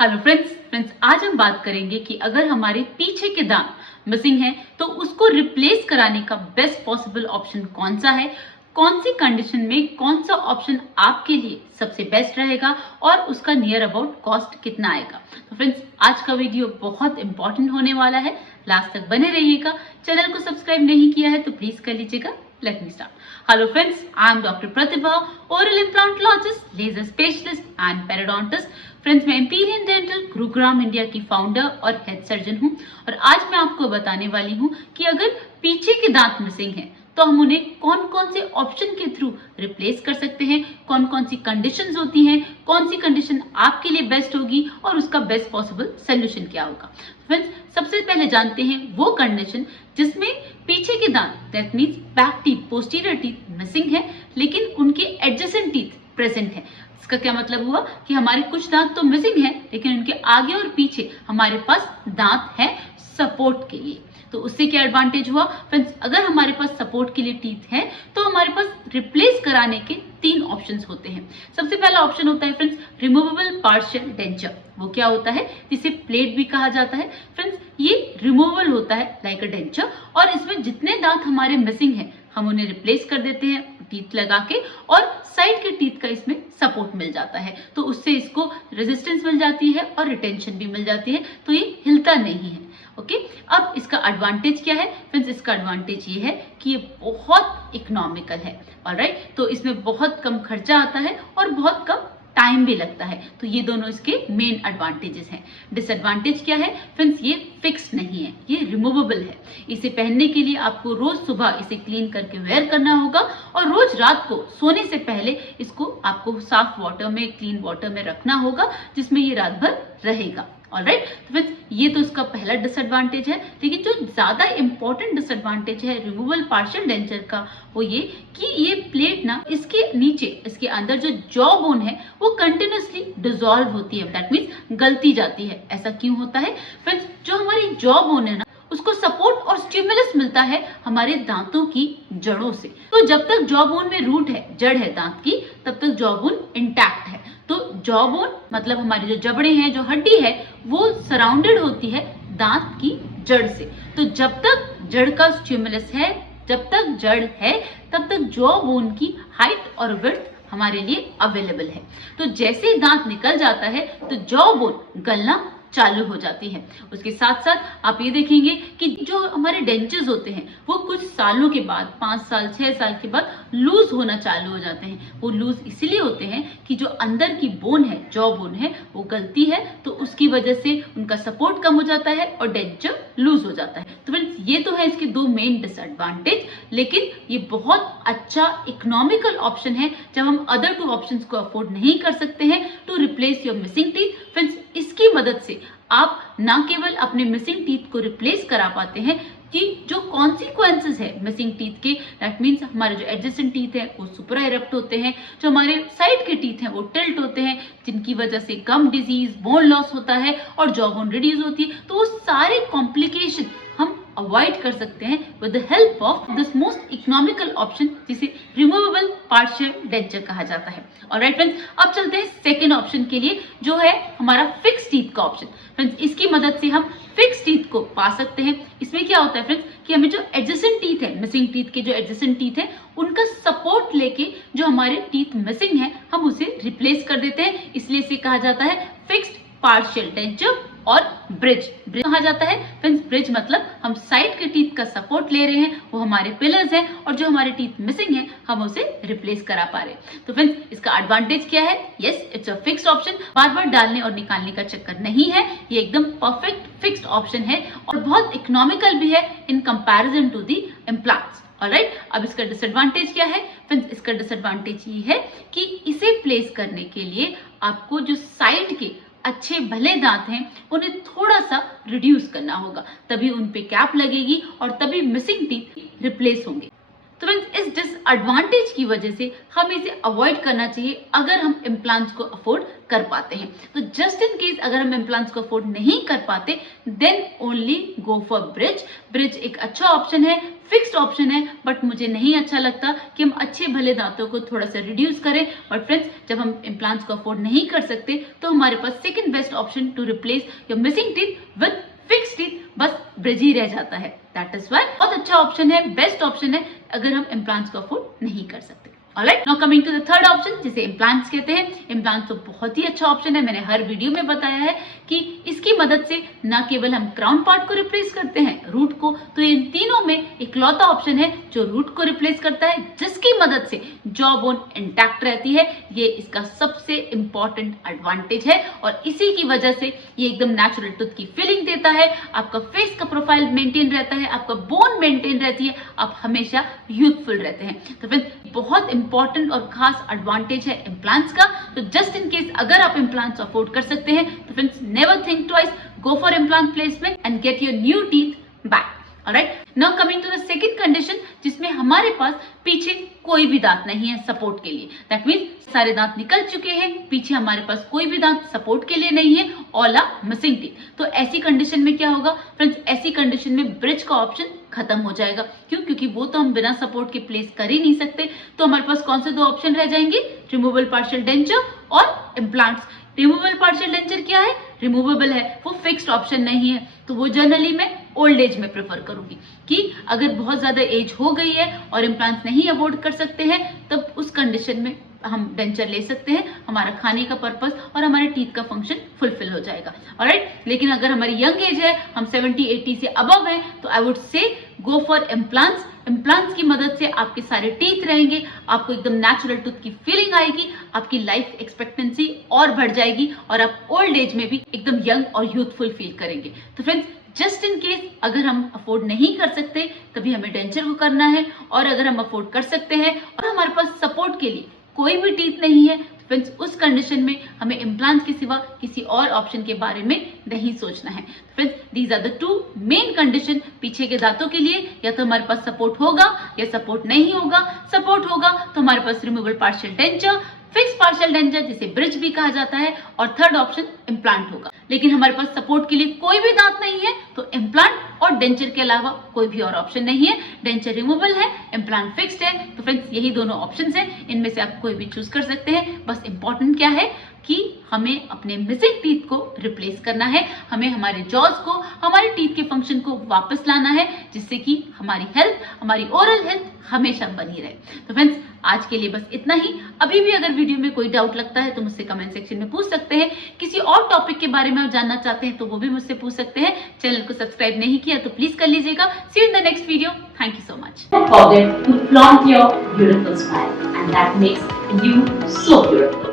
Hello friends आज हम बात करेंगे कि अगर हमारे पीछे के दांत मिसिंग है तो उसको रिप्लेस कराने का बेस्ट पॉसिबल ऑप्शन कौन सा है, कौन सी कंडीशन में कौन सा ऑप्शन आपके लिए सबसे बेस्ट रहेगा और उसका नियर अबाउट कॉस्ट कितना आएगा। तो फ्रेंड्स आज का वीडियो बहुत इंपॉर्टेंट होने वाला है, लास्ट तक बने रहिएगा। चैनल को सब्सक्राइब नहीं किया है तो प्लीज कर लीजिएगा। Let me start. Hello friends, I am Dr. Pratibha, oral implantologist, laser specialist and periodontist. Friends मैं एम्पीरियन डेंटल गुरुग्राम इंडिया की फाउंडर और हेड सर्जन हूँ और आज मैं आपको बताने वाली हूँ कि अगर पीछे के दांत मिसिंग हैं तो हम उन्हें कौन कौन से ऑप्शन के थ्रू रिप्लेस कर सकते हैं, कौन कौन सी कंडीशंस होती हैं, कौन सी कंडीशन आपके लिए बेस्ट होगी और उसका बेस्ट पॉसिबल सोल्यूशन क्या होगा। फ्रेंड्स सबसे पहले जानते हैं वो कंडीशन जिसमें पीछे के दांत that means back teeth, posterior teeth missing है लेकिन उनके एडजेसेंट टीथ प्रेजेंट है। इसका क्या मतलब हुआ कि हमारे कुछ दांत तो मिसिंग है लेकिन उनके आगे और पीछे हमारे पास दांत है सपोर्ट के लिए। तो उससे क्या एडवांटेज हुआ फ्रेंड्स, अगर हमारे पास सपोर्ट के लिए टीथ है तो हमारे पास रिप्लेस कराने के 3 ऑप्शंस होते हैं। सबसे पहला ऑप्शन होता है फ्रेंड्स रिमूवेबल पार्शियल डेंचर। वो क्या होता है, जिसे प्लेट भी कहा जाता है। फ्रेंड्स ये रिमूवेबल होता है लाइक अ डेंचर और इसमें जितने दांत हमारे मिसिंग है हम उन्हें रिप्लेस कर देते हैं टीथ लगा के और साइड के टीथ का इसमें सपोर्ट मिल जाता है। तो उससे इसको रेजिस्टेंस मिल जाती है और रिटेंशन भी मिल जाती है, तो ये हिलता नहीं है। ओके, अब इसका एडवांटेज क्या है फ्रेंड्स, इसका एडवांटेज ये है कि ये बहुत इकोनॉमिकल है। ऑलराइट, तो इसमें बहुत कम खर्चा आता है और बहुत कम टाइम भी लगता है। तो ये दोनों इसके मेन एडवांटेजेस हैं। डिसएडवांटेज क्या है फ्रेंड्स, ये फिक्स नहीं है, ये रिमूवेबल है। इसे पहनने के लिए आपको रोज सुबह इसे क्लीन करके वेयर करना होगा और रोज रात को सोने से पहले इसको आपको साफ वाटर में, क्लीन वाटर में रखना होगा जिसमें ये रात भर रहेगा। ऑलराइट, तो फ्रेंड्स ये तो इसका पहला डिसएडवांटेज है। लेकिन जो ज्यादा इंपॉर्टेंट डिसएडवांटेज है रिमूवल पार्शियल डेंचर का वो ये कि ये प्लेट ना इसके नीचे, इसके अंदर जो जॉ बोन है वो कंटिन्यूसली डिसॉल्व होती है, दैट मीन्स गलती जाती है। ऐसा क्यों होता है फ्रेंड्स, जो हमारी जॉ बोन है ना उसको सपोर्ट और स्टिमुलस मिलता है हमारे दांतों की जड़ों से। तो जब तक जॉ बोन में रूट है, जड़ है दांत की, तब तक जॉ बोन इंटैक्ट है। तो जॉ बोन मतलब हमारी जो जबड़े हैं, जो हड्डी है वो सराउंडेड होती है दांत की जड़ से। तो जब तक जड़ का स्टिमुलस है, जब तक जड़ है, तब तक जॉ बोन की हाइट और विड्थ हमारे लिए अवेलेबल है। तो जैसे दांत निकल जाता है तो जॉ बोन गलना चालू हो जाती है। उसके साथ साथ आप ये देखेंगे कि जो हमारे डेंचर्स होते हैं वो कुछ सालों के बाद, 5 साल 6 साल के बाद लूज होना चालू हो जाते हैं। वो लूज इसलिए होते हैं कि जो अंदर की बोन है, जॉ बोन है, वो गलती है तो उसकी वजह से उनका सपोर्ट कम हो जाता है और डेंचर लूज हो जाता है। तो फ्रेंड्स ये तो है इसके 2 मेन डिसएडवांटेज, लेकिन ये बहुत अच्छा इकोनॉमिकल ऑप्शन है जब हम अदर 2 ऑप्शंस को अफोर्ड नहीं कर सकते हैं to replace your missing teeth. Friends इसकी मदद से आप ना केवल अपने मिसिंग टीथ को रिप्लेस करा पाते हैं कि जो कॉन्सिक्वेंसेस है मिसिंग टीथ के, दैट मीन्स हमारे जो एडजेसेंट टीथ है वो सुपरा इरप्ट होते हैं, जो हमारे साइड के टीथ हैं वो टिल्ट होते हैं, जिनकी वजह से गम डिजीज, बोन लॉस होता है और जॉ बोन रिड्यूस होती है। तो वो सारे कॉम्प्लिकेशन हम अवॉइड कर सकते हैं with the help of this most economical option जिसे रिमूवेबल पार्शियल डेंचर कहा जाता है। ऑलराइट फ्रेंड्स, अब चलते हैं सेकेंड ऑप्शन के लिए जो है हमारा फिक्स टीथ का ऑप्शन। फ्रेंड्स इसकी मदद से हम फिक्स टीथ को पा सकते हैं। इसमें क्या होता है फ्रेंड्स कि हमें जो एडजेसेंट टीथ है, मिसिंग टीथ के जो एडजेसेंट टीथ है उनका सपोर्ट लेके जो हमारे टीथ मिसिंग है हम उसे रिप्लेस कर देते हैं। इसलिए इसे कहा जाता है फिक्स्ड पार्शियल डेंचर और ब्रिज कहा जाता है। फ्रेंड्स ब्रिज मतलब हम साइड के टीथ का सपोर्ट ले रहे हैं, वो हमारे पिलर्स हैं और जो हमारे टीथ मिसिंग है हम उसे रिप्लेस करा पा रहे हैं। तो फ्रेंड्स इसका एडवांटेज क्या है, yes it's a fixed option, बार बार डालने और निकालने का चक्कर नहीं है, ये एकदम परफेक्ट फिक्स्ड ऑप्शन है और बहुत इकोनॉमिकल भी है in comparison to the implants. Alright, अब इसका डिसएडवांटेज क्या है फ्रेंड्स, इसका डिसएडवांटेज ये है कि इसे प्लेस करने के लिए आपको जो साइड के अच्छे भले दांत हैं उन्हें थोड़ा सा रिड्यूस करना होगा, तभी उन पे कैप लगेगी और तभी मिसिंग टीथ रिप्लेस होंगे। तो फ्रेंड्स इस डिसएडवांटेज की वजह से हमें इसे अवॉइड करना चाहिए अगर हम इम्प्लांट्स को अफोर्ड कर पाते हैं। तो जस्ट इन केस अगर हम इम्प्लांट्स को अफोर्ड नहीं कर पाते, then only go for bridge. Bridge एक अच्छा ऑप्शन है, फिक्स्ड ऑप्शन है, बट मुझे नहीं अच्छा लगता कि हम अच्छे भले दांतों को थोड़ा सा रिड्यूस करें। बट फ्रेंड्स जब हम इम्प्लांट्स को अफोर्ड नहीं कर सकते तो हमारे पास second best option to replace your missing teeth with fixed teeth बस ब्रिज ही रह जाता है। दैट इज व्हाई बहुत अच्छा ऑप्शन है, बेस्ट ऑप्शन है अगर हम इम्प्लांट्स को अफोर्ड नहीं कर सकते। Alright, now coming to the third option जिसे इम्प्लांट्स कहते हैं। इम्प्लांट्स तो बहुत ही अच्छा ऑप्शन है, मैंने हर वीडियो में बताया है कि इसकी मदद से न केवल हम क्राउन पार्ट को रिप्लेस करते हैं, रूट को, तो इन तीनों में इकलौता ऑप्शन है जो रूट को रिप्लेस करता है, जिसकी मदद से जॉ बोन इंटैक्ट रहती है। ये इसका सबसे इंपॉर्टेंट एडवांटेज है और इसी की वजह से ये एकदम नेचुरल टूथ की फीलिंग देता है, आपका फेस का प्रोफाइल मेंटेन रहता है, आपका बोन मेंटेन रहती है, आप हमेशा यूथफुल रहते हैं। तो फ्रेंड्स बहुत इंपॉर्टेंट और खास एडवांटेज है इम्प्लांट्स का। तो जस्ट इन केस अगर आप इम्प्लांट्स अफोर्ड कर सकते हैं तो friends never think twice, go for implant placement and get your new teeth back. Alright, now coming to the second condition जिसमें हमारे पास पीछे कोई भी दांत नहीं है सपोर्ट के लिए। दैट मीन्स सारे दांत निकल चुके हैं, पीछे हमारे पास कोई भी दांत सपोर्ट के लिए नहीं है, ऑल आर मिसिंग टीथ। तो ऐसी कंडीशन में क्या होगा फ्रेंड्स, ऐसी कंडीशन में ब्रिज का ऑप्शन खत्म हो जाएगा। क्यों? क्योंकि वो तो हम बिना सपोर्ट के प्लेस कर ही नहीं सकते। तो हमारे पास कौन से दो ऑप्शन रह जाएंगे, रिमूवेबल पार्शियल डेंचर और इम्प्लांट्स। रिमूवेबल पार्शियल डेंचर क्या है, रिमूवेबल है, वो फिक्स्ड ऑप्शन नहीं है, तो वो जनरली मैं ओल्ड एज में प्रेफर करूंगी कि अगर बहुत ज्यादा एज हो गई है और इम्प्लांट्स नहीं अवॉइड कर सकते हैं तब उस कंडीशन में हम डेंचर ले सकते हैं, हमारा खाने का पर्पस और हमारे टीथ का फंक्शन फुलफिल हो जाएगा। ऑलराइट, लेकिन अगर हमारी यंग एज है, हम 70-80 से अबव हैं, तो I would say go for implants. Implants की मदद से आपके सारे टीथ रहेंगे, आपको एकदम नेचुरल टूथ की फीलिंग आएगी, आपकी लाइफ एक्सपेक्टेंसी और बढ़ जाएगी और आप ओल्ड एज में भी एकदम यंग और यूथफुल फील करेंगे। तो फ्रेंड्स जस्ट इन केस अगर हम अफोर्ड नहीं कर सकते तभी हमें डेंचर को करना है, और अगर हम अफोर्ड कर सकते हैं और हमारे पास सपोर्ट के लिए कोई भी टीथ नहीं है तो फ्रेंड्स उस कंडीशन में हमें इम्प्लांट्स के सिवा किसी और ऑप्शन के बारे में नहीं सोचना है। Friends these are the two main condition पीछे के दांतों के लिए, या तो हमारे पास सपोर्ट होगा या सपोर्ट नहीं होगा। सपोर्ट होगा तो हमारे पास removable partial denture, fix partial denture जिसे ब्रिज भी कहा जाता है, और थर्ड ऑप्शन इम्प्लांट होगा। लेकिन हमारे पास सपोर्ट के लिए कोई भी दांत नहीं है तो इम्प्लांट और डेंचर के अलावा कोई भी और ऑप्शन नहीं है। डेंचर रिमूवेबल है, इम्प्लांट फिक्स्ड है, तो फ्रेंड्स यही दोनों ऑप्शंस हैं, इनमें से आप कोई भी चूज कर सकते हैं। बस इंपॉर्टेंट क्या है कि हमें अपने मिसिंग टीथ को रिप्लेस करना है, हमें हमारे जॉज को, हमारे टीथ के फंक्शन को वापस लाना है, जिससे कि हमारी हेल्थ, हमारी ओरल हेल्थ हमेशा बनी रहे। तो फ्रेंड्स आज के लिए बस इतना ही। अभी भी अगर वीडियो में कोई डाउट लगता है तो मुझसे कमेंट सेक्शन में पूछ सकते हैं। किसी और टॉपिक के बारे में आप जानना चाहते हैं तो वो भी मुझसे पूछ सकते हैं। चैनल को सब्सक्राइब नहीं किया तो प्लीज कर लीजिएगा। See you in the next video. Thank you so much. Don't forget to flaunt your beautiful smile, and that makes you so beautiful.